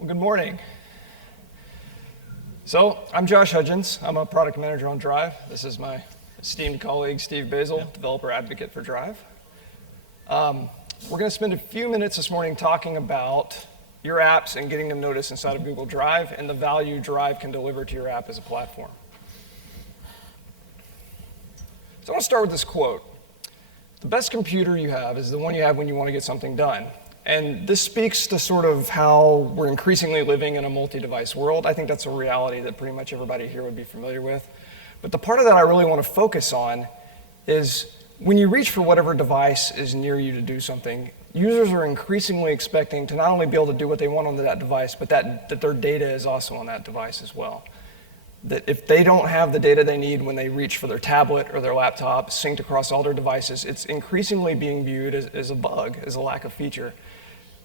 Well, good morning. So I'm Josh Hudgins. I'm a product manager on Drive. This is my esteemed colleague, Steve Bazyl, developer advocate for Drive. We're going to spend a few minutes this morning talking about your apps and getting them noticed inside of Google Drive and the value Drive can deliver to your app as a platform. So I want to start with this quote. The best computer you have is the one you have when you want to get something done. And this speaks to sort of how we're increasingly living in a multi-device world. I think that's a reality that pretty much everybody here would be familiar with. But the part of that I really want to focus on is when you reach for whatever device is near you to do something, users are increasingly expecting to not only be able to do what they want on that device, but that their data is also on that device as well. That if they don't have the data they need when they reach for their tablet or their laptop synced across all their devices, it's increasingly being viewed as a bug, as a lack of feature.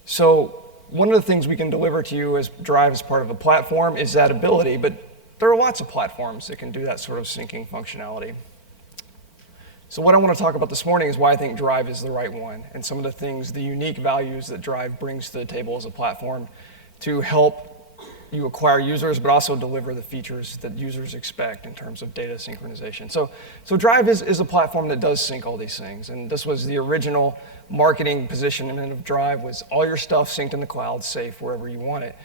So one of the things we can deliver to you as Drive as part of a platform is that ability, but there are lots of platforms that can do that sort of syncing functionality. So what I want to talk about this morning is why I think Drive is the right one, and some of the things, the unique values that Drive brings to the table as a platform to help you acquire users, but also deliver the features that users expect in terms of data synchronization. So Drive is a platform that does sync all these things, and this was the original marketing positioning of Drive, was all your stuff synced in the cloud, safe wherever you want it.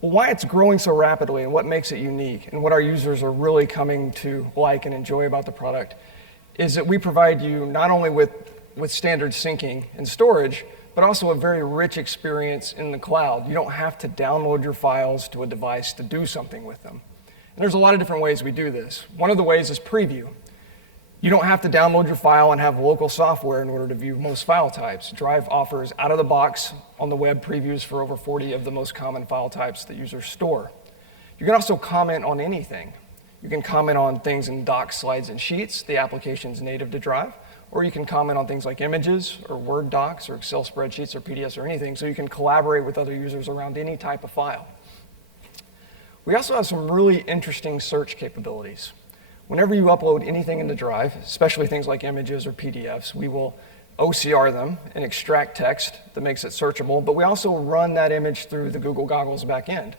Well, why it's growing so rapidly and what makes it unique and what our users are really coming to like and enjoy about the product is that we provide you not only with standard syncing and storage, but also a very rich experience in the cloud. You don't have to download your files to a device to do something with them. And there's a lot of different ways we do this. One of the ways is preview. You don't have to download your file and have local software in order to view most file types. Drive offers out-of-the-box on the web previews for over 40 of the most common file types that users store. You can also comment on anything. You can comment on things in docs, slides, and sheets, the applications native to Drive, or you can comment on things like images or Word docs or Excel spreadsheets or PDFs or anything, so you can collaborate with other users around any type of file. We also have some really interesting search capabilities. Whenever you upload anything into Drive, especially things like images or PDFs, we will OCR them and extract text that makes it searchable, but we also run that image through the Google Goggles backend,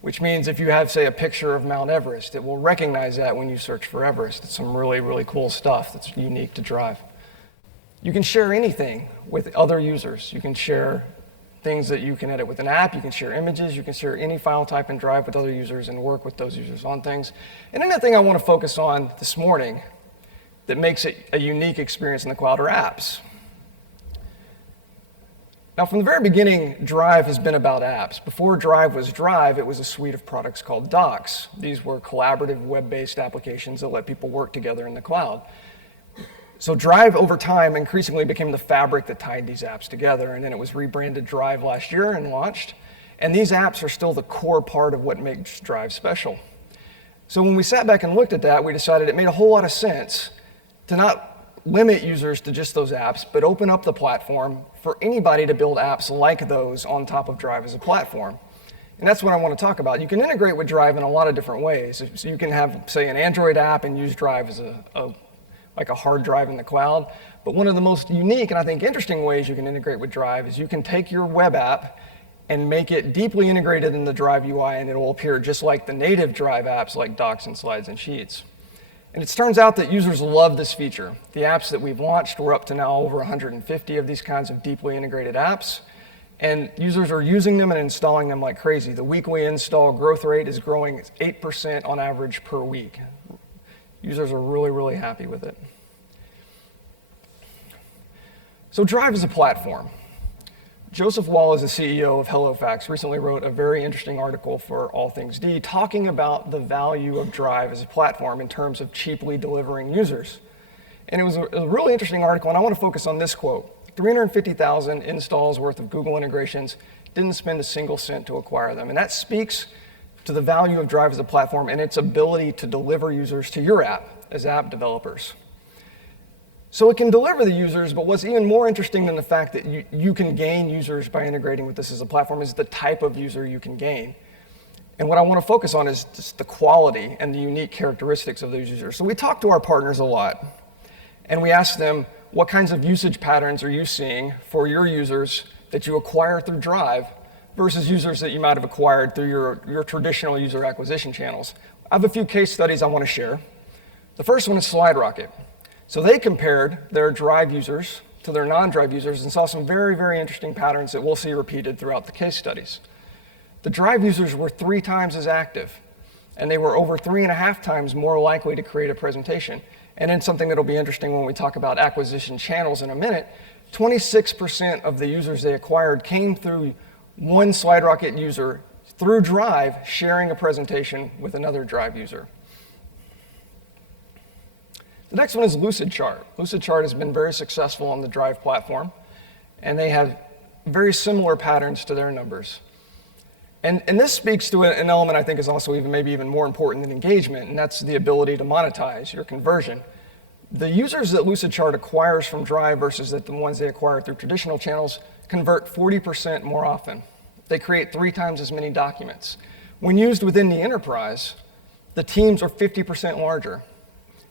which means if you have, say, a picture of Mount Everest, it will recognize that when you search for Everest. It's some really, really cool stuff that's unique to Drive. You can share anything with other users. You can share things that you can edit with an app. You can share images. You can share any file type in Drive with other users and work with those users on things. And another thing I want to focus on this morning that makes it a unique experience in the cloud are apps. Now, from the very beginning, Drive has been about apps. Before Drive was Drive, it was a suite of products called Docs. These were collaborative web-based applications that let people work together in the cloud. So Drive, over time, increasingly became the fabric that tied these apps together, and then it was rebranded Drive last year and launched. And these apps are still the core part of what makes Drive special. So when we sat back and looked at that, we decided it made a whole lot of sense to not limit users to just those apps, but open up the platform for anybody to build apps like those on top of Drive as a platform. And that's what I want to talk about. You can integrate with Drive in a lot of different ways. So you can have, say, an Android app and use Drive as like a hard drive in the cloud. But one of the most unique and I think interesting ways you can integrate with Drive is you can take your web app and make it deeply integrated in the Drive UI, and it will appear just like the native Drive apps like Docs and Slides and Sheets. And it turns out that users love this feature. The apps that we've launched, we're up to now over 150 of these kinds of deeply integrated apps. And users are using them and installing them like crazy. The weekly install growth rate is growing 8% on average per week. Users are really, really happy with it. So Drive is a platform. Joseph Wall, is the CEO of HelloFax, recently wrote a very interesting article for All Things D talking about the value of Drive as a platform in terms of cheaply delivering users. And it was a really interesting article, and I want to focus on this quote. 350,000 installs worth of Google integrations, didn't spend a single cent to acquire them. And that speaks to the value of Drive as a platform and its ability to deliver users to your app as app developers. So it can deliver the users, but what's even more interesting than the fact that you can gain users by integrating with this as a platform is the type of user you can gain. And what I want to focus on is just the quality and the unique characteristics of those users. So we talk to our partners a lot, and we ask them, what kinds of usage patterns are you seeing for your users that you acquire through Drive versus users that you might have acquired through your traditional user acquisition channels. I have a few case studies I want to share. The first one is SlideRocket. So they compared their Drive users to their non-Drive users and saw some very, very interesting patterns that we'll see repeated throughout the case studies. The Drive users were 3 times as active, and they were over 3.5 times more likely to create a presentation. And then something that'll be interesting when we talk about acquisition channels in a minute, 26% of the users they acquired came through one SlideRocket user through Drive sharing a presentation with another Drive user. The next one is Lucidchart. Lucidchart has been very successful on the Drive platform, and they have very similar patterns to their numbers. And this speaks to an element I think is also maybe even more important than engagement, and that's the ability to monetize your conversion. The users that Lucidchart acquires from Drive versus the ones they acquire through traditional channels convert 40% more often. They create 3 times as many documents. When used within the enterprise, the teams are 50% larger,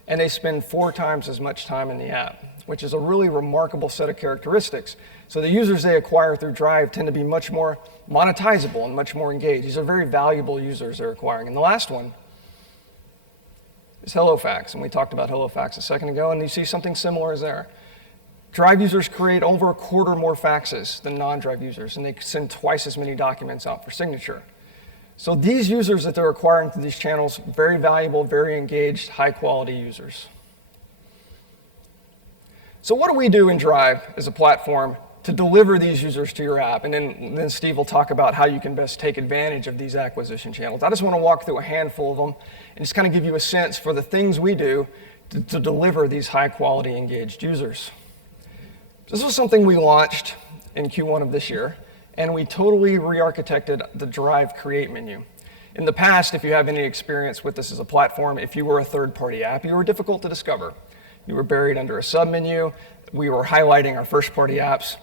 and they spend 4 times as much time in the app, which is a really remarkable set of characteristics. So the users they acquire through Drive tend to be much more monetizable and much more engaged. These are very valuable users they're acquiring. And the last one is HelloFax, and we talked about HelloFax a second ago, and you see something similar there. Drive users create over 1/4 more faxes than non-Drive users, and they send twice as many documents out for signature. So these users that they're acquiring through these channels, very valuable, very engaged, high-quality users. So what do we do in Drive as a platform to deliver these users to your app? And then Steve will talk about how you can best take advantage of these acquisition channels. I just want to walk through a handful of them and just kind of give you a sense for the things we do to deliver these high-quality, engaged users. This was something we launched in Q1 of this year, and we totally re-architected the Drive Create menu. In the past, if you have any experience with this as a platform, if you were a third-party app, you were difficult to discover. You were buried under a submenu. We were highlighting our first-party apps.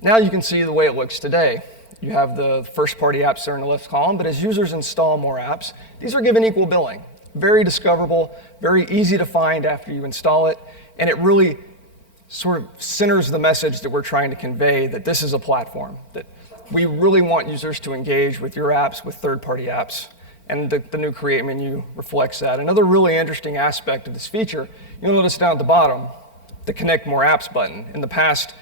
Now you can see the way it looks today. You have the first-party apps there in the left column, but as users install more apps, these are given equal billing. Very discoverable, very easy to find after you install it, and it really sort of centers the message that we're trying to convey, that this is a platform, that we really want users to engage with your apps, with third-party apps, and the new Create menu reflects that. Another really interesting aspect of this feature, you'll notice down at the bottom, the Connect More Apps button. In the past,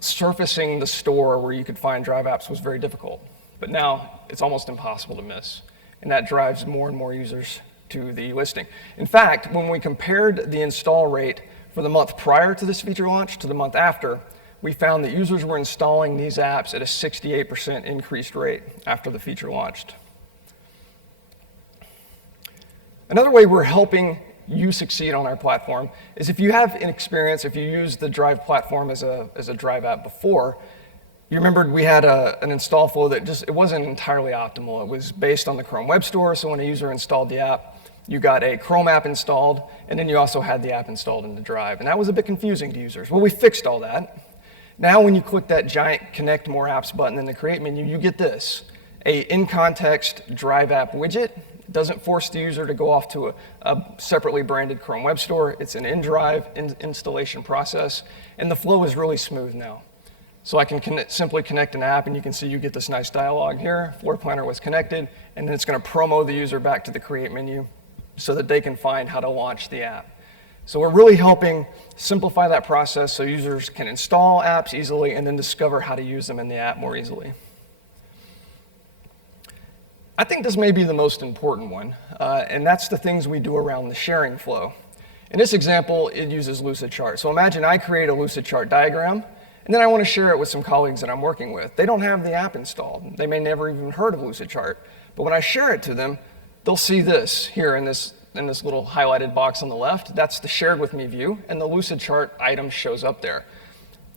surfacing the store where you could find Drive apps was very difficult, but now it's almost impossible to miss, and that drives more and more users to the listing. In fact, when we compared the install rate for the month prior to this feature launch to the month after, we found that users were installing these apps at a 68% increased rate after the feature launched. Another way we're helping you succeed on our platform is if you have an experience, if you used the Drive platform as a Drive app before, you remembered we had an install flow that it wasn't entirely optimal. It was based on the Chrome Web Store, so when a user installed the app, you got a Chrome app installed, and then you also had the app installed in the Drive, and that was a bit confusing to users. Well, we fixed all that. Now when you click that giant Connect More Apps button in the Create menu, you get this, a in-context Drive app widget. It doesn't force the user to go off to a separately branded Chrome Web Store. It's an in-Drive installation process, and the flow is really smooth now. So I can simply connect an app, and you can see you get this nice dialog here, Floor Planner was connected, and then it's going to promo the user back to the Create menu so that they can find how to launch the app. So we're really helping simplify that process so users can install apps easily and then discover how to use them in the app more easily. I think this may be the most important one, and that's the things we do around the sharing flow. In this example, it uses Lucidchart. So imagine I create a Lucidchart diagram, and then I want to share it with some colleagues that I'm working with. They don't have the app installed. They may never even heard of Lucidchart. But when I share it to them, they'll see this here in this little highlighted box on the left. That's the shared with me view, and the Lucidchart item shows up there.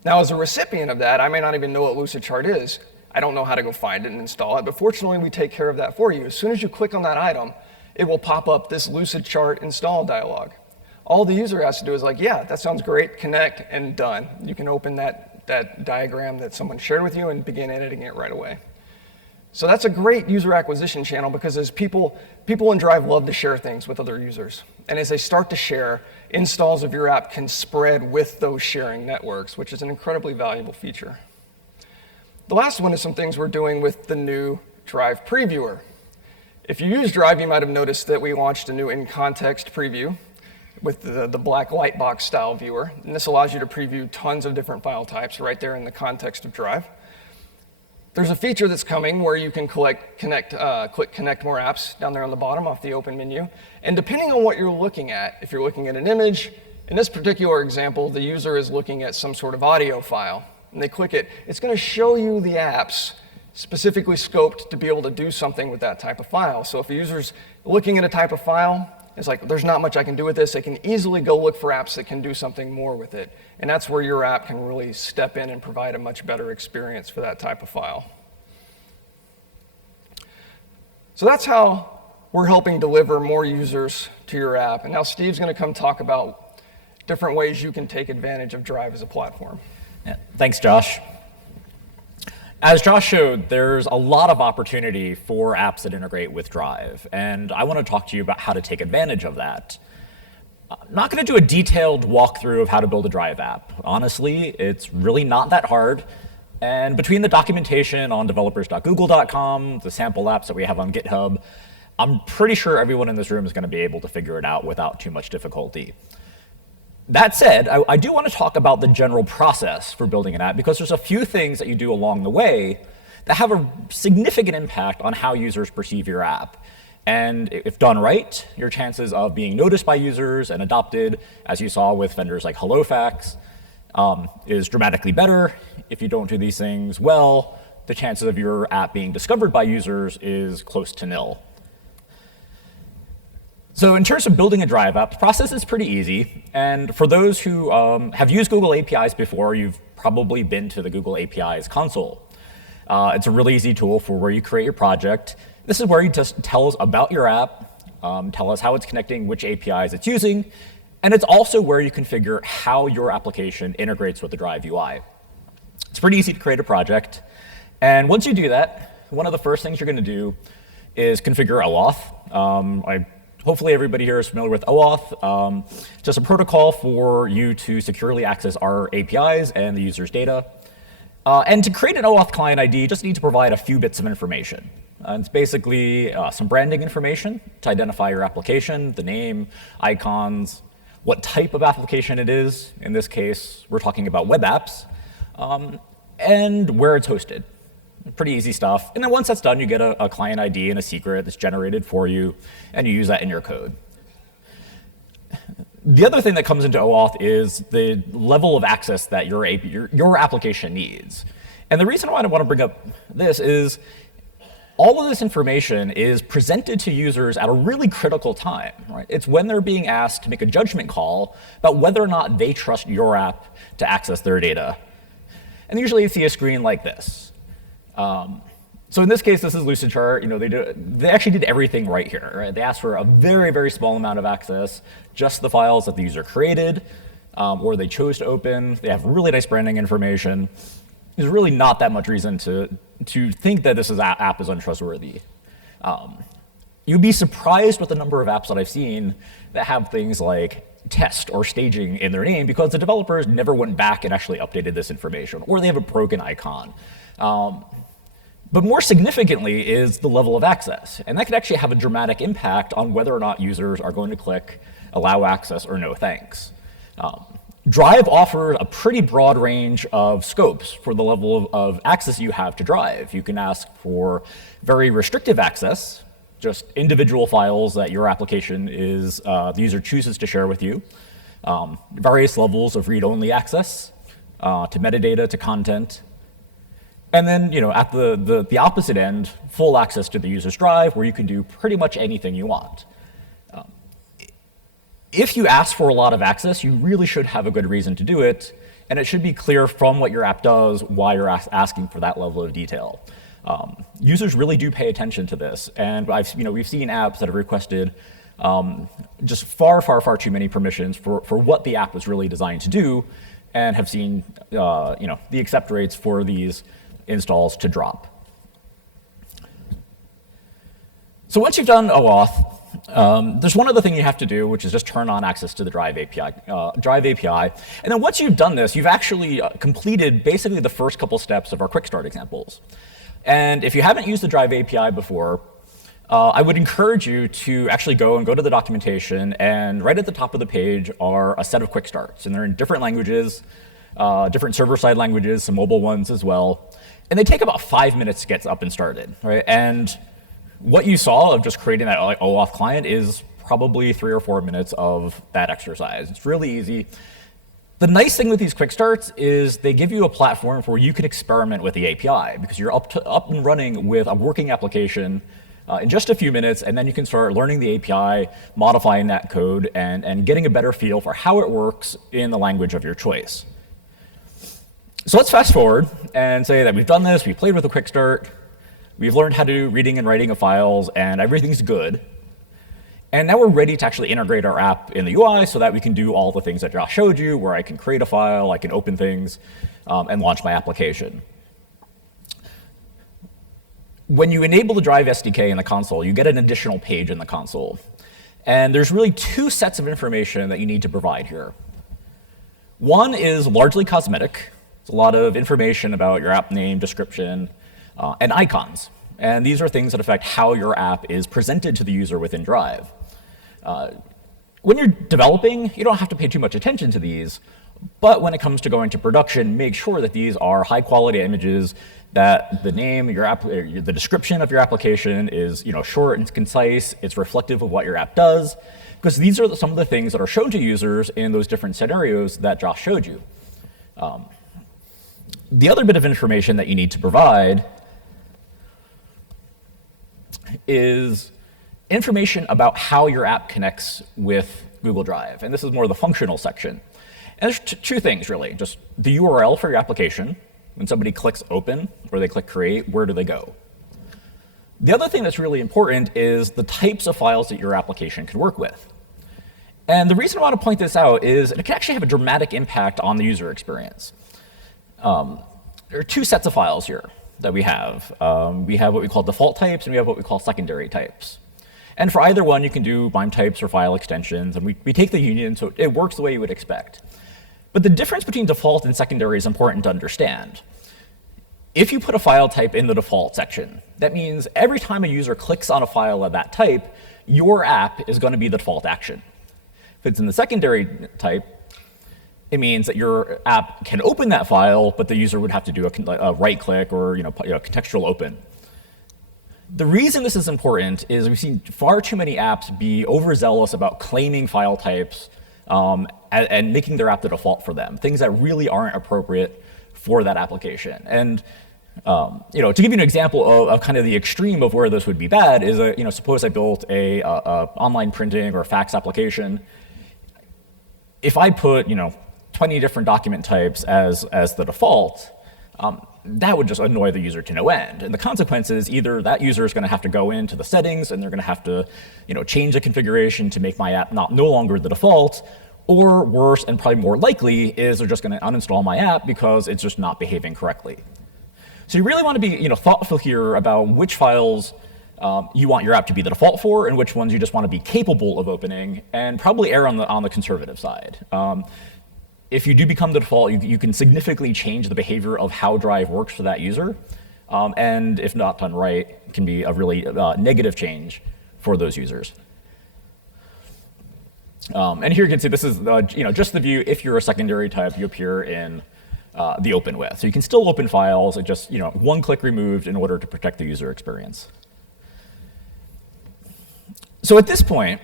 Now, as a recipient of that, I may not even know what Lucidchart is. I don't know how to go find it and install it, but fortunately, we take care of that for you. As soon as you click on that item, it will pop up this Lucidchart install dialog. All the user has to do is like, yeah, that sounds great, connect, and done. You can open that diagram that someone shared with you and begin editing it right away. So that's a great user acquisition channel because as people in Drive love to share things with other users. And as they start to share, installs of your app can spread with those sharing networks, which is an incredibly valuable feature. The last one is some things we're doing with the new Drive previewer. If you use Drive, you might have noticed that we launched a new in-context preview with the black light box style viewer. And this allows you to preview tons of different file types right there in the context of Drive. There's a feature that's coming where you can click Connect More Apps down there on the bottom off the Open menu. And depending on what you're looking at, if you're looking at an image, in this particular example, the user is looking at some sort of audio file. And they click it, it's going to show you the apps specifically scoped to be able to do something with that type of file. So if a user's looking at a type of file, it's like, there's not much I can do with this. They can easily go look for apps that can do something more with it. And that's where your app can really step in and provide a much better experience for that type of file. So that's how we're helping deliver more users to your app. And now Steve's going to come talk about different ways you can take advantage of Drive as a platform. Yeah, thanks, Josh. As Josh showed, there's a lot of opportunity for apps that integrate with Drive, and I want to talk to you about how to take advantage of that. I'm not going to do a detailed walkthrough of how to build a Drive app. Honestly, it's really not that hard, and between the documentation on developers.google.com, the sample apps that we have on GitHub, I'm pretty sure everyone in this room is going to be able to figure it out without too much difficulty. That said, I do want to talk about the general process for building an app, because there's a few things that you do along the way that have a significant impact on how users perceive your app. And if done right, your chances of being noticed by users and adopted, as you saw with vendors like HelloFax, is dramatically better. If you don't do these things well, the chances of your app being discovered by users is close to nil. So in terms of building a Drive app, the process is pretty easy. And for those who have used Google APIs before, you've probably been to the Google APIs console. It's a really easy tool for where you create your project. This is where you just tell us about your app, tell us how it's connecting, which APIs it's using, and it's also where you configure how your application integrates with the Drive UI. It's pretty easy to create a project. And once you do that, one of the first things you're going to do is configure OAuth. Hopefully everybody here is familiar with OAuth. Just a protocol for you to securely access our APIs and the user's data. And to create an OAuth client ID, you just need to provide a few bits of information. It's basically some branding information to identify your application, the name, icons, what type of application it is. In this case, we're talking about web apps, and where it's hosted. Pretty easy stuff. And then once that's done, you get a client ID and a secret that's generated for you, and you use that in your code. The other thing that comes into OAuth is the level of access that your application needs. And the reason why I want to bring up this is all of this information is presented to users at a really critical time. Right? It's when they're being asked to make a judgment call about whether or not they trust your app to access their data. And usually you see a screen like this. So in this case, this is Lucidchart. They actually did everything right here. Right? They asked for a very, very small amount of access, just the files that the user created, or they chose to open. They have really nice branding information. There's really not that much reason to think that this app is untrustworthy. You'd be surprised with the number of apps that I've seen that have things like test or staging in their name because the developers never went back and actually updated this information, or they have a broken icon. But more significantly is the level of access. And that could actually have a dramatic impact on whether or not users are going to click allow access or no thanks. Drive offers a pretty broad range of scopes for the level of access you have to Drive. You can ask for very restrictive access, just individual files that your application is, the user chooses to share with you, various levels of read-only access, to metadata, to content. And then, at the opposite end, full access to the user's Drive, where you can do pretty much anything you want. If you ask for a lot of access, you really should have a good reason to do it, and it should be clear from what your app does why you're asking for that level of detail. Users really do pay attention to this, and we've seen apps that have requested just far, far, far too many permissions for what the app was really designed to do, and have seen the accept rates for these installs to drop. So once you've done OAuth, There's one other thing you have to do, which is just turn on access to the Drive API. And then once you've done this, you've actually completed basically the first couple steps of our quick start examples. And if you haven't used the Drive API before, I would encourage you to actually go to the documentation, and right at the top of the page are a set of quick starts. And they're in different languages, different server-side languages, some mobile ones as well. And they take about 5 minutes to get up and started, right? And what you saw of just creating that OAuth client is probably 3 or 4 minutes of that exercise. It's really easy. The nice thing with these quick starts is they give you a platform where you can experiment with the API, because you're up and running with a working application in just a few minutes, and then you can start learning the API, modifying that code, and getting a better feel for how it works in the language of your choice. So let's fast forward and say that we've done this, we've played with a quick start, we've learned how to do reading and writing of files, and everything's good. And now we're ready to actually integrate our app in the UI so that we can do all the things that Josh showed you, where I can create a file, I can open things, and launch my application. When you enable the Drive SDK in the console, you get an additional page in the console. And there's really 2 sets of information that you need to provide here. One is largely cosmetic. It's a lot of information about your app name, description, and icons. And these are things that affect how your app is presented to the user within Drive. When you're developing, you don't have to pay too much attention to these, but when it comes to going to production, make sure that these are high-quality images, that the name, the description of your application is short and concise, it's reflective of what your app does, because these are some of the things that are shown to users in those different scenarios that Josh showed you. The other bit of information that you need to provide is information about how your app connects with Google Drive. And this is more the functional section. And there's 2 things, really. Just the URL for your application. When somebody clicks open or they click create, where do they go? The other thing that's really important is the types of files that your application can work with. And the reason I want to point this out is it can actually have a dramatic impact on the user experience. There are 2 sets of files here that we have. We have what we call default types, and we have what we call secondary types. And for either one, you can do MIME types or file extensions, and we take the union, so it works the way you would expect. But the difference between default and secondary is important to understand. If you put a file type in the default section, that means every time a user clicks on a file of that type, your app is going to be the default action. If it's in the secondary type, it means that your app can open that file, but the user would have to do a right-click or contextual open. The reason this is important is we've seen far too many apps be overzealous about claiming file types and making their app the default for them, things that really aren't appropriate for that application. And to give you an example of kind of the extreme of where this would be bad is, suppose I built a online printing or a fax application. If I put 20 different document types as the default, that would just annoy the user to no end. And the consequence is either that user is going to have to go into the settings and they're going to have to change the configuration to make my app no longer the default, or worse and probably more likely is they're just going to uninstall my app because it's just not behaving correctly. So you really want to be thoughtful here about which files you want your app to be the default for and which ones you just want to be capable of opening, and probably err on the conservative side. If you do become the default, you can significantly change the behavior of how Drive works for that user. And if not done right, it can be a really negative change for those users. And here you can see this is just the view. If you're a secondary type, you appear in the open with. So you can still open files, and just one click removed in order to protect the user experience. So at this point,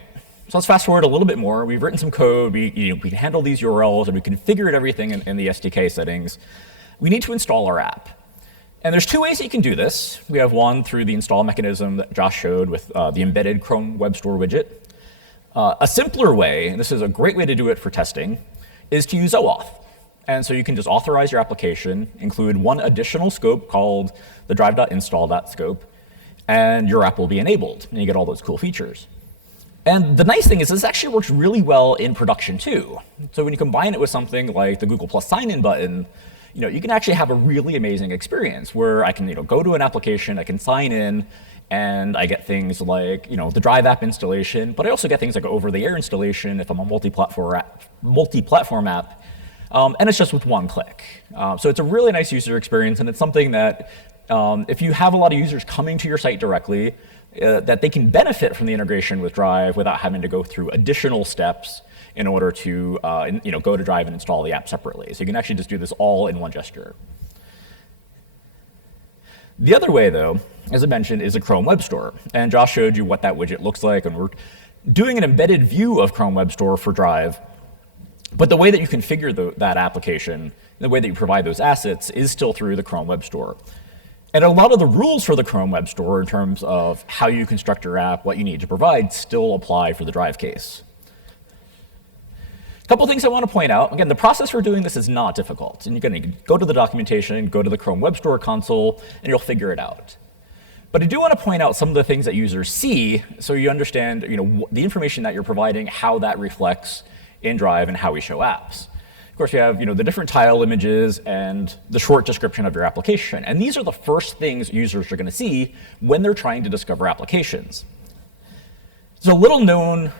so let's fast forward a little bit more. We've written some code. We can handle these URLs, and we configured everything in the SDK settings. We need to install our app. And there's 2 ways that you can do this. We have one through the install mechanism that Josh showed with the embedded Chrome Web Store widget. A simpler way, and this is a great way to do it for testing, is to use OAuth. And so you can just authorize your application, include one additional scope called the drive.install.scope, and your app will be enabled, and you get all those cool features. And the nice thing is this actually works really well in production too. So when you combine it with something like the Google Plus sign-in button, you can actually have a really amazing experience where I can go to an application, I can sign in, and I get things like the Drive app installation, but I also get things like over-the-air installation if I'm a multi-platform app, and it's just with one click. So it's a really nice user experience, and it's something that if you have a lot of users coming to your site directly, that they can benefit from the integration with Drive without having to go through additional steps in order to go to Drive and install the app separately. So you can actually just do this all in one gesture. The other way, though, as I mentioned, is a Chrome Web Store. And Josh showed you what that widget looks like, and we're doing an embedded view of Chrome Web Store for Drive. But the way that you configure that application, the way that you provide those assets, is still through the Chrome Web Store. And a lot of the rules for the Chrome Web Store in terms of how you construct your app, what you need to provide, still apply for the Drive case. A couple things I want to point out. Again, the process for doing this is not difficult. And you're going to go to the documentation, go to the Chrome Web Store console, and you'll figure it out. But I do want to point out some of the things that users see so you understand the information that you're providing, how that reflects in Drive and how we show apps. Of course, you have the different tile images and the short description of your application. And these are the first things users are going to see when they're trying to discover applications. There's a little known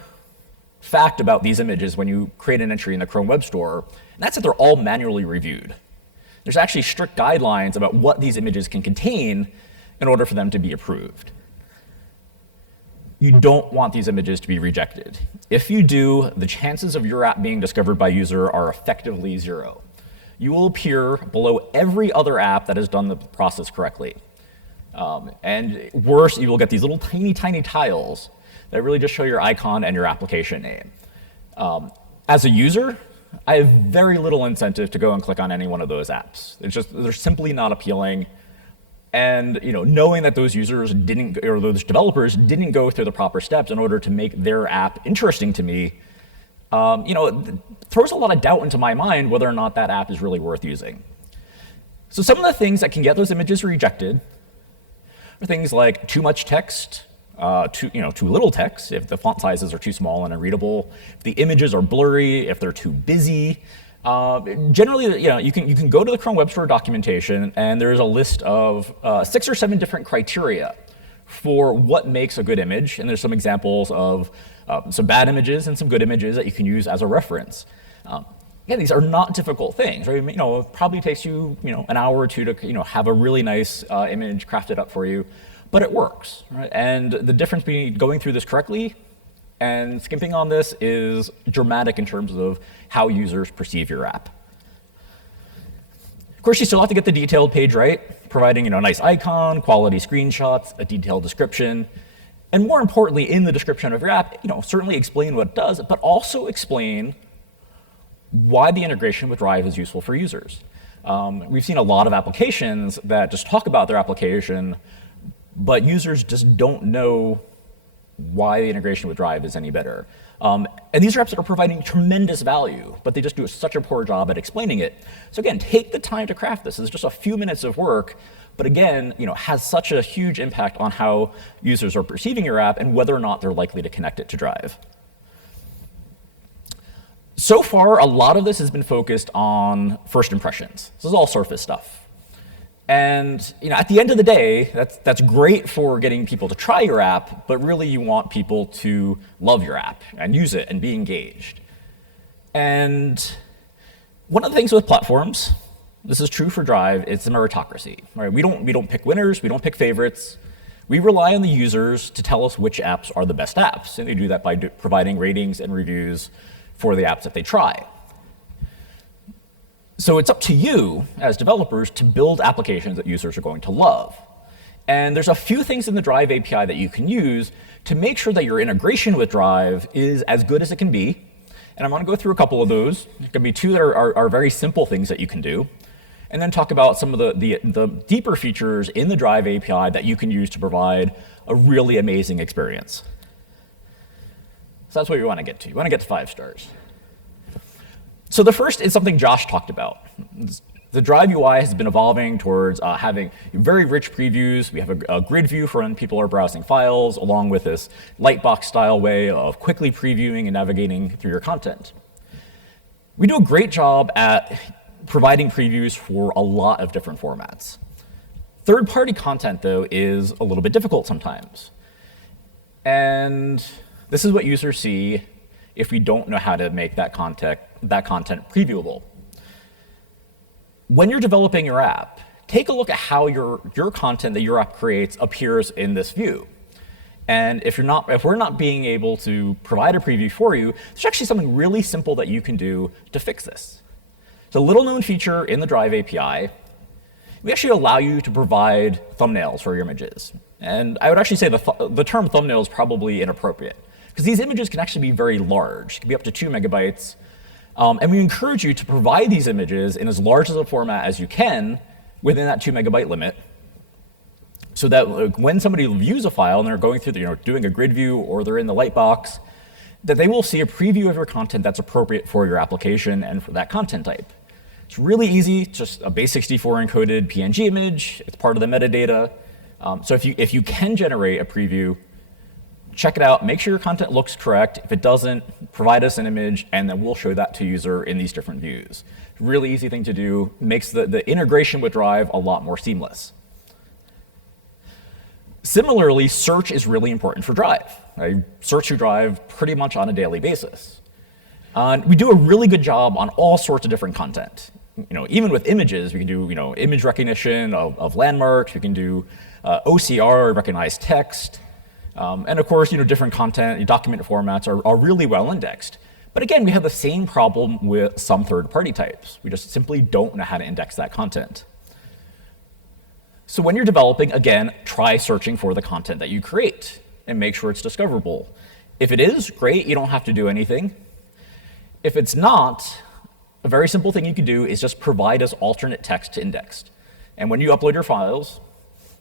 fact about these images when you create an entry in the Chrome Web Store, and that's that they're all manually reviewed. There's actually strict guidelines about what these images can contain in order for them to be approved. You don't want these images to be rejected. If you do, the chances of your app being discovered by user are effectively zero. You will appear below every other app that has done the process correctly. And worse, you will get these little tiny, tiny tiles that really just show your icon and your application name. As a user, I have very little incentive to go and click on any one of those apps. They're simply not appealing. And knowing that those users or those developers didn't go through the proper steps in order to make their app interesting to me, it throws a lot of doubt into my mind whether or not that app is really worth using. So some of the things that can get those images rejected are things like too much text, too little text, if the font sizes are too small and unreadable, if the images are blurry, if they're too busy. Generally, you can go to the Chrome Web Store documentation, and there's a list of 6 or 7 different criteria for what makes a good image, and there's some examples of some bad images and some good images that you can use as a reference. These are not difficult things, right? It probably takes you, an hour or two to, have a really nice image crafted up for you, but it works, right? And the difference between going through this correctly and skimping on this is dramatic in terms of how users perceive your app. Of course, you still have to get the detailed page right, providing a nice icon, quality screenshots, a detailed description, and more importantly, in the description of your app, certainly explain what it does, but also explain why the integration with Drive is useful for users. We've seen a lot of applications that just talk about their application, but users just don't know why the integration with Drive is any better. And these are apps that are providing tremendous value, but they just do such a poor job at explaining it. So again, take the time to craft this. This is just a few minutes of work, but again, has such a huge impact on how users are perceiving your app and whether or not they're likely to connect it to Drive. So far, a lot of this has been focused on first impressions. This is all surface stuff. And at the end of the day, that's great for getting people to try your app, but really you want people to love your app and use it and be engaged. And one of the things with platforms, this is true for Drive, it's a meritocracy. Right? We don't pick winners, we don't pick favorites. We rely on the users to tell us which apps are the best apps, and they do that by providing ratings and reviews for the apps that they try. So it's up to you as developers to build applications that users are going to love. And there's a few things in the Drive API that you can use to make sure that your integration with Drive is as good as it can be. And I'm going to go through a couple of those. There can be 2 that are very simple things that you can do. And then talk about some of the deeper features in the Drive API that you can use to provide a really amazing experience. So that's what we want to get to. You want to get to 5 stars. So the first is something Josh talked about. The Drive UI has been evolving towards having very rich previews. We have a grid view for when people are browsing files, along with this lightbox style way of quickly previewing and navigating through your content. We do a great job at providing previews for a lot of different formats. Third-party content, though, is a little bit difficult sometimes. And this is what users see if we don't know how to make that content previewable. When you're developing your app, take a look at how your content that your app creates appears in this view. And if we're not being able to provide a preview for you, there's actually something really simple that you can do to fix this. It's a little-known feature in the Drive API. We actually allow you to provide thumbnails for your images. And I would actually say the term thumbnail is probably inappropriate, because these images can actually be very large. It can be up to 2 megabytes. And we encourage you to provide these images in as large as a format as you can within that 2 megabyte limit, so that when somebody views a file and they're going through, doing a grid view or they're in the lightbox, that they will see a preview of your content that's appropriate for your application and for that content type. It's really easy, just a base64 encoded PNG image. It's part of the metadata. So if you can generate a preview, check it out, make sure your content looks correct. If it doesn't, provide us an image, and then we'll show that to user in these different views. Really easy thing to do, makes the integration with Drive a lot more seamless. Similarly, search is really important for Drive. I search through Drive pretty much on a daily basis. We do a really good job on all sorts of different content. Even with images, we can do image recognition of landmarks. We can do OCR, recognize text. And of course, different content, document formats are really well indexed. But again, we have the same problem with some third-party types. We just simply don't know how to index that content. So when you're developing, again, try searching for the content that you create and make sure it's discoverable. If it is, great, you don't have to do anything. If it's not, a very simple thing you can do is just provide us alternate text to indexed. And when you upload your files,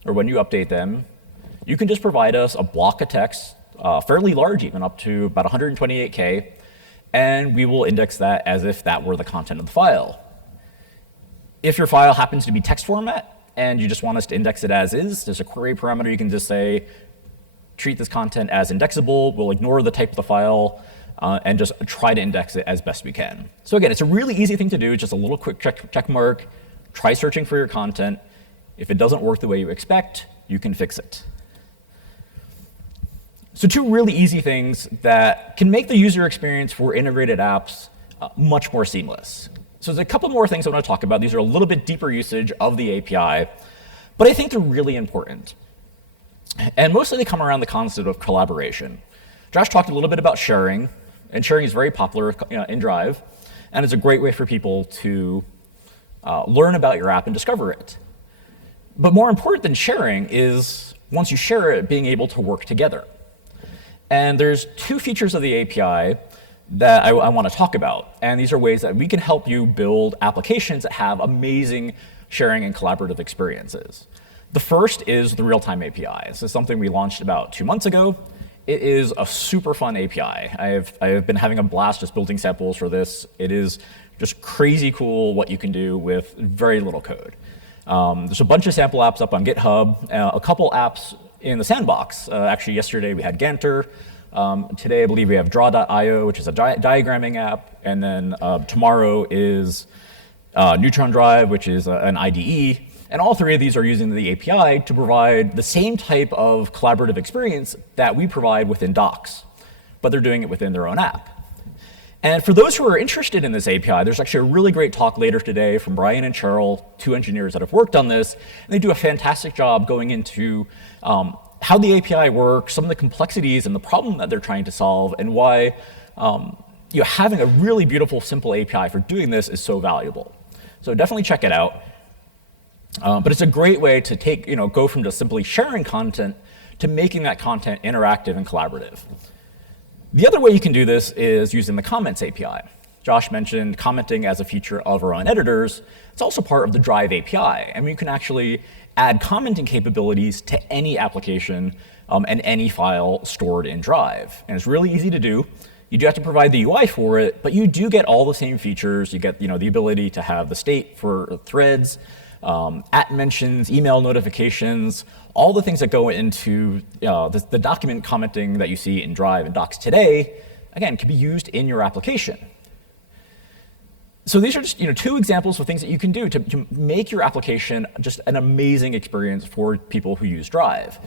or when you update them, you can just provide us a block of text, fairly large even, up to about 128K, and we will index that as if that were the content of the file. If your file happens to be text format, and you just want us to index it as is, there's a query parameter. You can just say, treat this content as indexable. We'll ignore the type of the file and just try to index it as best we can. So again, it's a really easy thing to do. Just a little quick check mark. Try searching for your content. If it doesn't work the way you expect, you can fix it. So 2 really easy things that can make the user experience for integrated apps much more seamless. So there's a couple more things I want to talk about. These are a little bit deeper usage of the API, but I think they're really important. And mostly they come around the concept of collaboration. Josh talked a little bit about sharing, and sharing is very popular in Drive, and it's a great way for people to learn about your app and discover it. But more important than sharing is, once you share it, being able to work together. And there's 2 features of the API that I want to talk about. And these are ways that we can help you build applications that have amazing sharing and collaborative experiences. The first is the RealTime API. This is something we launched about 2 months ago. It is a super fun API. I have been having a blast just building samples for this. It is just crazy cool what you can do with very little code. There's a bunch of sample apps up on GitHub, a couple apps in the sandbox. Actually, yesterday we had Ganter. Today, I believe we have Draw.io, which is a diagramming app, and then tomorrow is Neutron Drive, which is an IDE, and all 3 of these are using the API to provide the same type of collaborative experience that we provide within Docs, but they're doing it within their own app. And for those who are interested in this API, there's actually a really great talk later today from Brian and Cheryl, 2 engineers that have worked on this, and they do a fantastic job going into how the API works, some of the complexities and the problem that they're trying to solve, and why having a really beautiful, simple API for doing this is so valuable. So definitely check it out. But it's a great way to go from just simply sharing content to making that content interactive and collaborative. The other way you can do this is using the Comments API. Josh mentioned commenting as a feature of our own editors. It's also part of the Drive API, and we can actually add commenting capabilities to any application and any file stored in Drive. And it's really easy to do. You do have to provide the UI for it, but you do get all the same features. You get the ability to have the state for threads, at mentions, email notifications, all the things that go into the document commenting that you see in Drive and Docs today, again, can be used in your application. So these are just two examples of things that you can do to make your application just an amazing experience for people who use Drive.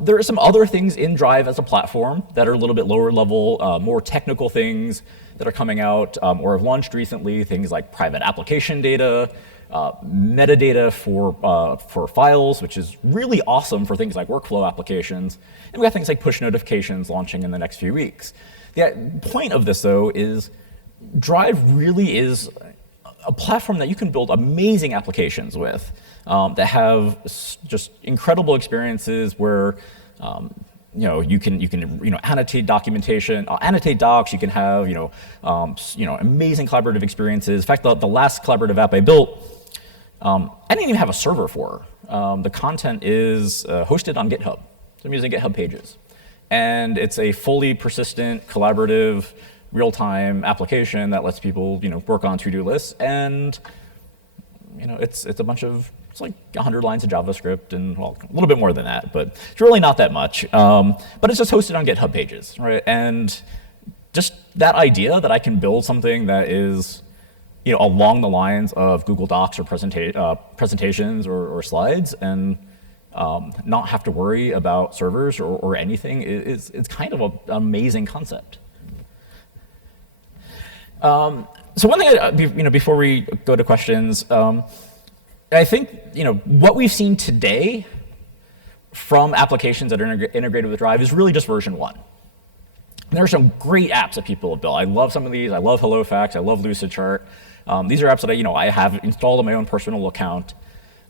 There are some other things in Drive as a platform that are a little bit lower level, more technical things that are coming out or have launched recently, things like private application data, metadata for files, which is really awesome for things like workflow applications. And we have things like push notifications launching in the next few weeks. The point of this, though, is Drive really is a platform that you can build amazing applications with that have just incredible experiences where you can annotate documentation, annotate docs. You can have amazing collaborative experiences. In fact, the last collaborative app I built, I didn't even have a server for. The content is hosted on GitHub. So I'm using GitHub Pages, and it's a fully persistent, collaborative, real-time application that lets people work on to-do lists, and it's like 100 lines of JavaScript and, well, a little bit more than that, but it's really not that much. But it's just hosted on GitHub Pages, right? And just that idea that I can build something that is along the lines of Google Docs or presentations or slides and not have to worry about servers or anything it's kind of an amazing concept. So one thing, before we go to questions, I think what we've seen today from applications that are integrated with Drive is really just version 1. There are some great apps that people have built. I love some of these. I love HelloFax. I love Lucidchart. These are apps that I have installed on my own personal account,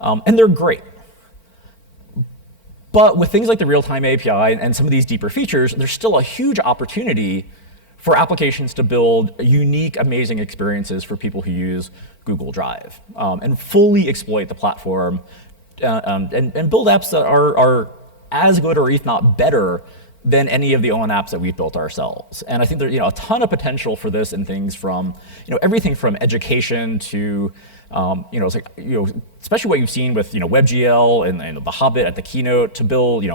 and they're great. But with things like the RealTime API and some of these deeper features, there's still a huge opportunity for applications to build unique, amazing experiences for people who use Google Drive and fully exploit the platform and build apps that are as good or if not better than any of the own apps that we've built ourselves. And I think there's a ton of potential for this in things from everything from education to it's like especially what you've seen with WebGL and the Hobbit at the keynote to build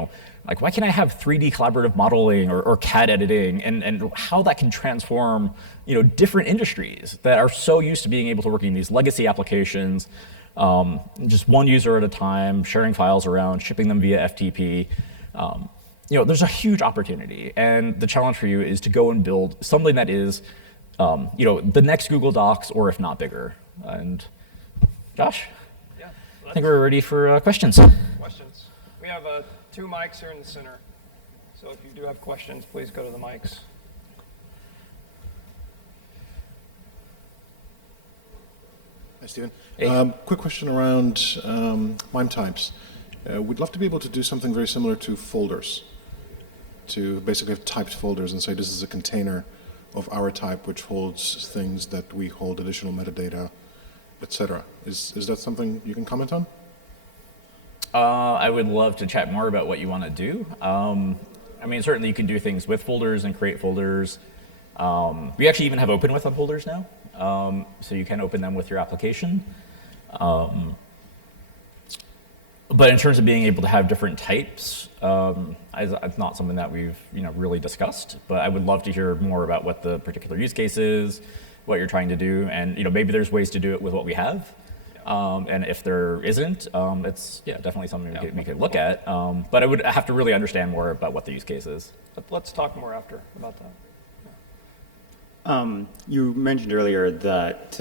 like why can't I have 3D collaborative modeling or CAD editing and how that can transform different industries that are so used to being able to work in these legacy applications, just one user at a time, sharing files around, shipping them via FTP. There's a huge opportunity, and the challenge for you is to go and build something that is the next Google Docs or if not bigger. And Josh, yeah, I think we're ready for questions. Questions. We have 2 mics here in the center. So if you do have questions, please go to the mics. Hi, Stephen. Hey. Quick question around MIME types. We'd love to be able to do something very similar to folders, to basically have typed folders and say this is a container of our type which holds things that we hold additional metadata, etc. Is that something you can comment on? I would love to chat more about what you want to do. Certainly you can do things with folders and create folders. We actually even have open with folders now, so you can open them with your application. But in terms of being able to have different types, it's not something that we've really discussed. But I would love to hear more about what the particular use case is, what you're trying to do, and maybe there's ways to do it with what we have. And if there isn't, it's definitely something we could look at. But I would have to really understand more about what the use case is. But let's talk more after about that. You mentioned earlier that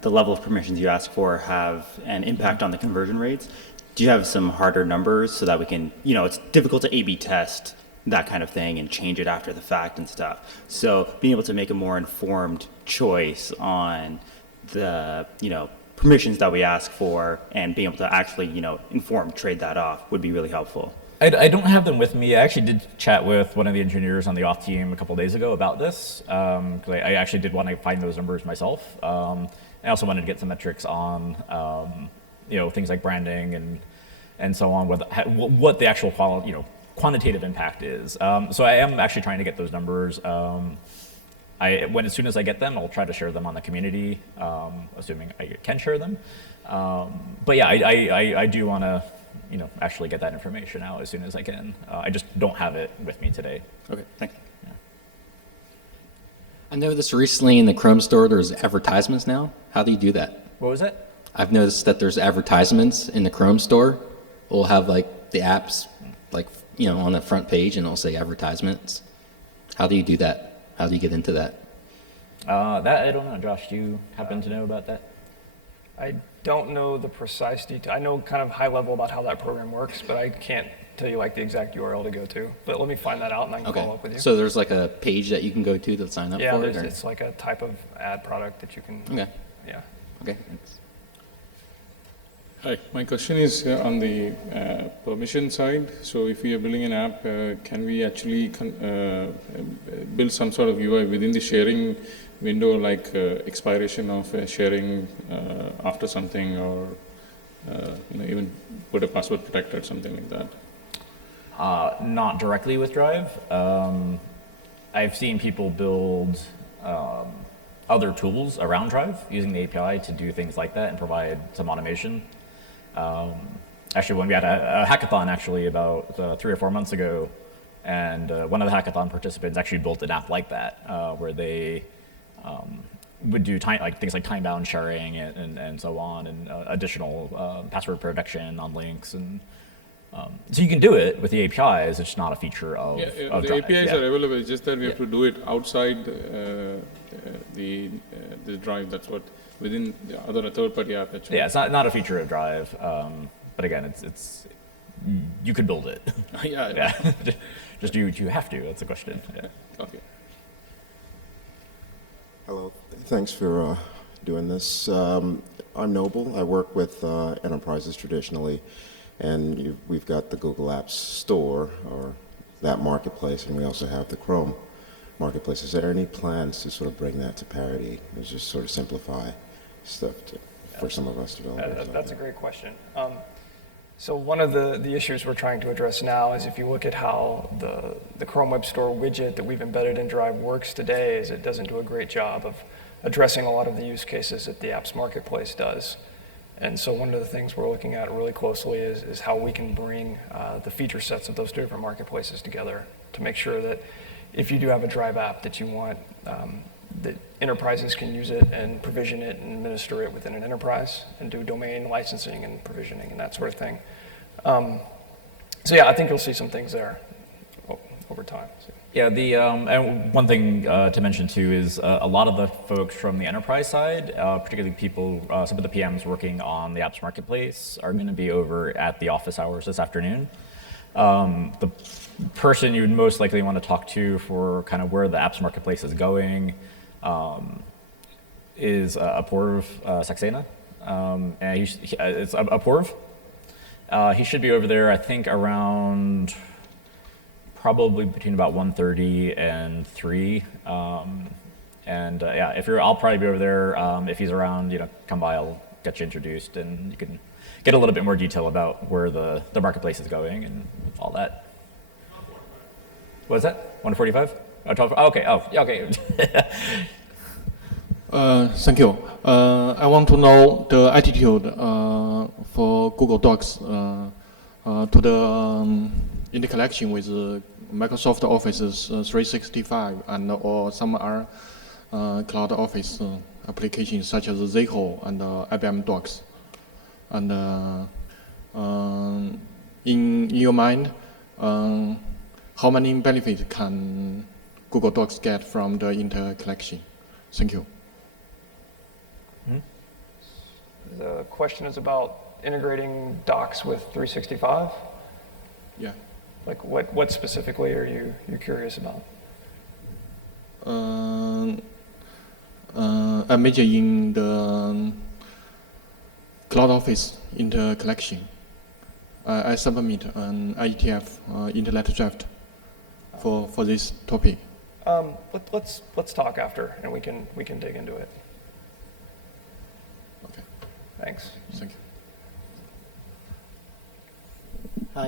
the level of permissions you ask for have an impact on the conversion rates. Do you have some harder numbers so that we can, it's difficult to A/B test that kind of thing and change it after the fact and stuff. So being able to make a more informed choice on the, permissions that we ask for and being able to actually, trade that off would be really helpful. I don't have them with me. I actually did chat with one of the engineers on the OAuth team a couple of days ago about this. 'Cause I actually did want to find those numbers myself. I also wanted to get some metrics on, things like branding and so on, what the actual quantitative impact is. So I am actually trying to get those numbers. As soon as I get them, I'll try to share them on the community, assuming I can share them. But yeah, I do want to, actually get that information out as soon as I can. I just don't have it with me today. Okay, thanks. I noticed recently in the Chrome store there's advertisements now. How do you do that? What was it? I've noticed that there's advertisements in the Chrome store. We'll have like the apps like on the front page and it'll say advertisements. How do you do that? How do you get into that? That I don't know. Josh, do you happen to know about that? I don't know the precise detail. I know kind of high level about how that program works, but I can't tell you like the exact URL to go to. But let me find that out and I can follow up with you. So there's like a page that you can go to sign up yeah, for it? it's like a type of ad product that you can. Okay. Yeah. Okay, thanks. Hi, my question is on the permission side. So if we are building an app, can we actually build some sort of UI within the sharing window, like expiration of sharing after something, or even put a password protector, something like that? Not directly with Drive. I've seen people build other tools around Drive using the API to do things like that and provide some automation. Actually, when we had a hackathon actually about 3 or 4 months ago, and one of the hackathon participants actually built an app like that, where they would do things like time-bound sharing and so on, and additional password protection on links, and so you can do it with the APIs. It's just not a feature of The Drive. APIs Yeah. are available. It's just that we have to do it outside the Drive. That's what within the other third-party app. Actually. Yeah, it's not a feature of Drive, but again, it's you could build it. yeah. Yeah, just do you have to? That's the question. Yeah. Okay. Hello, thanks for doing this. I'm Noble. I work with enterprises traditionally, and we've got the Google Apps Store, or that marketplace, and we also have the Chrome marketplace. Is there any plans to sort of bring that to parity, or just sort of simplify stuff for some of us developers? That's a great question. So one of the issues we're trying to address now is if you look at how the Chrome Web Store widget that we've embedded in Drive works today, is it doesn't do a great job of addressing a lot of the use cases that the apps marketplace does. And so one of the things we're looking at really closely is how we can bring the feature sets of those two different marketplaces together to make sure that if you do have a Drive app that you want, that enterprises can use it and provision it and administer it within an enterprise and do domain licensing and provisioning and that sort of thing. So yeah, I think you'll see some things there over time. So. Yeah, and one thing to mention too is a lot of the folks from the enterprise side, particularly people, some of the PMs working on the apps marketplace, are going to be over at the office hours this afternoon. The person you would most likely want to talk to for kind of where the apps marketplace is going is Apoorv Saxena. And it's Apoorv. He should be over there, I think, around probably between about 1:30 and 3. Yeah, I'll probably be over there. If he's around, come by, I'll get you introduced, and you can get a little bit more detail about where the marketplace is going and all that. What is that? 1:45? Oh, 12? Oh, okay. Oh, yeah, okay. Thank you. I want to know the attitude for Google Docs to the interconnection with Microsoft Office 365 and or some other cloud office applications such as Zoho and IBM Docs. And in your mind, how many benefits can Google Docs get from the interconnection? Thank you. The question is about integrating Docs with 365? Yeah. Like what specifically are you curious about? I major in the Cloud Office interconnection. I submit an IETF internet draft for this topic. Let's talk after, and we can dig into it. Okay. Thanks. Thank you.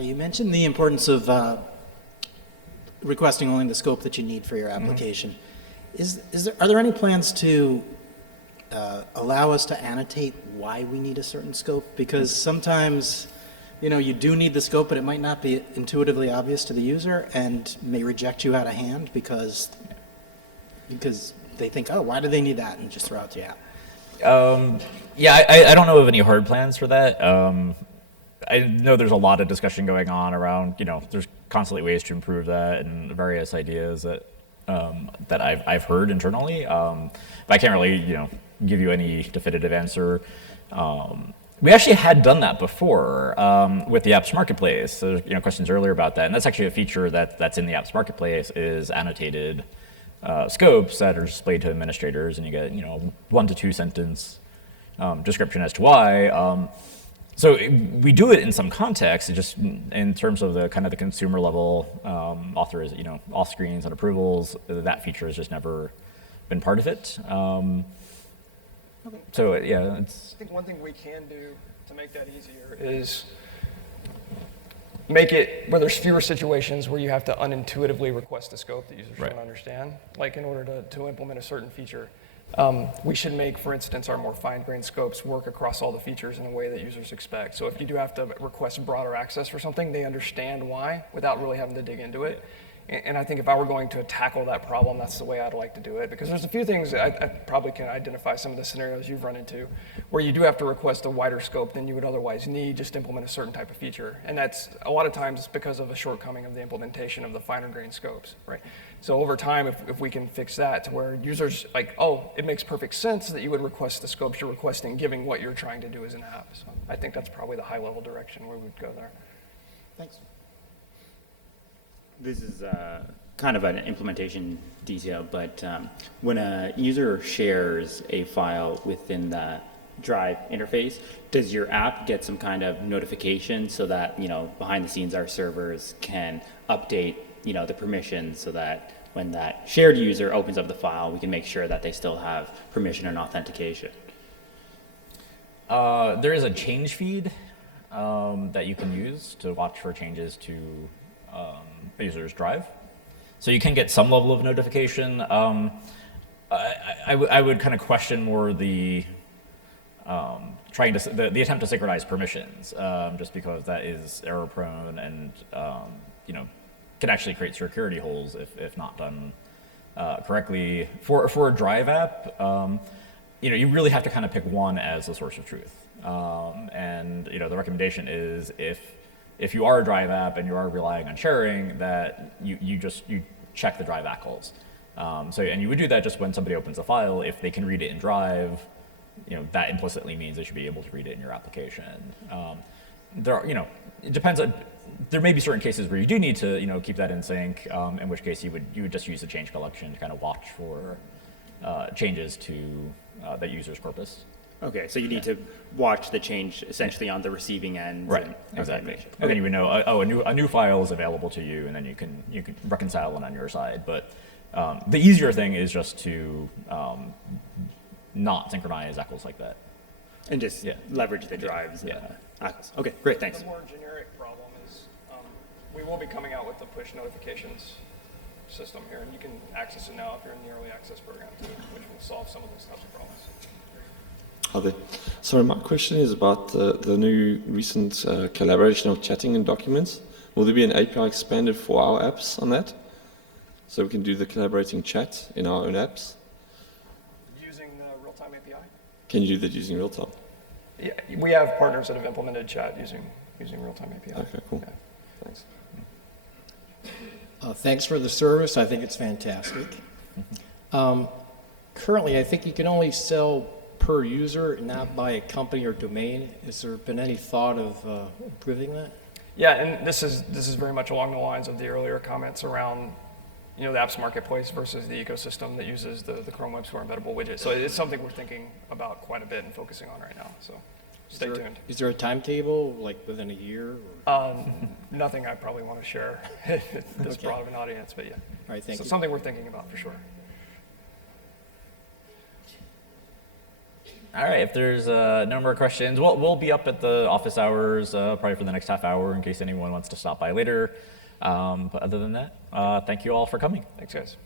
You mentioned the importance of requesting only the scope that you need for your application. Are there any plans to allow us to annotate why we need a certain scope? Because sometimes, you do need the scope, but it might not be intuitively obvious to the user and may reject you out of hand because they think, oh, why do they need that, and just throw out the app. Yeah, I don't know of any hard plans for that. I know there's a lot of discussion going on around, there's constantly ways to improve that and various ideas that I've heard internally. But I can't really, give you any definitive answer. We actually had done that before with the apps marketplace. So, questions earlier about that, and that's actually a feature that's in the apps marketplace is annotated scopes that are displayed to administrators, and you get 1 to 2 sentence description as to why. So we do it in some context, just in terms of the kind of the consumer level auth screens and approvals. That feature has just never been part of it. So yeah, it's. I think one thing we can do to make that easier is make it where there's fewer situations where you have to unintuitively request a scope that users don't understand. Like in order to implement a certain feature, we should make, for instance, our more fine-grained scopes work across all the features in a way that users expect. So if you do have to request broader access for something, they understand why without really having to dig into it. And I think if I were going to tackle that problem, that's the way I'd like to do it. Because there's a few things, I probably can identify some of the scenarios you've run into, where you do have to request a wider scope than you would otherwise need just to implement a certain type of feature. And that's, a lot of times, because of a shortcoming of the implementation of the finer grained scopes, right? So over time, if we can fix that to where users like, oh, it makes perfect sense that you would request the scopes you're requesting, given what you're trying to do as an app. So I think that's probably the high-level direction where we'd go there. Thanks. This is kind of an implementation detail, but when a user shares a file within the Drive interface, does your app get some kind of notification so that, behind the scenes our servers can update, the permissions so that when that shared user opens up the file, we can make sure that they still have permission and authentication? There is a change feed that you can use to watch for changes to a user's drive. So you can get some level of notification. I would kind of question more the the attempt to synchronize permissions, just because that is error prone and can actually create security holes if not done correctly. For a Drive app, you really have to kind of pick one as the source of truth. And the recommendation is if you are a Drive app and you are relying on sharing, that you check the Drive ACLs. And you would do that just when somebody opens a file. If they can read it in Drive, that implicitly means they should be able to read it in your application. It depends on. There may be certain cases where you do need to, keep that in sync. In which case you would just use the change collection to kind of watch for changes to that user's corpus. Okay, so you need to watch the change essentially on the receiving end. Right, exactly. And then you would know, a new file is available to you, and then you can reconcile it on your side. But the easier thing is just to not synchronize ACLs like that. And just leverage the drives. Yeah. ACLs. Okay, great, thanks. The more generic problem is we will be coming out with the push notifications system here, and you can access it now if you're in the early access program too, which will solve some of those types of problems. Sorry, my question is about the new recent collaboration of chatting and documents. Will there be an API expanded for our apps on that? So we can do the collaborating chat in our own apps? Using the RealTime API? Can you do that using RealTime? Yeah, we have partners that have implemented chat using RealTime API. Okay, cool. Yeah. Thanks. Thanks for the service. I think it's fantastic. Currently, I think you can only sell per user, not by a company or domain. Has there been any thought of improving that? Yeah, and this is very much along the lines of the earlier comments around the apps marketplace versus the ecosystem that uses the Chrome Web Store embeddable widget. So it's something we're thinking about quite a bit and focusing on right now. So stay tuned. Is there a timetable, like within a year? Or? Nothing I probably want to share this broad of an audience, but yeah. All right, thank you. Something we're thinking about for sure. All right, if there's no more questions, we'll be up at the office hours probably for the next half hour in case anyone wants to stop by later. But other than that, thank you all for coming. Thanks, guys.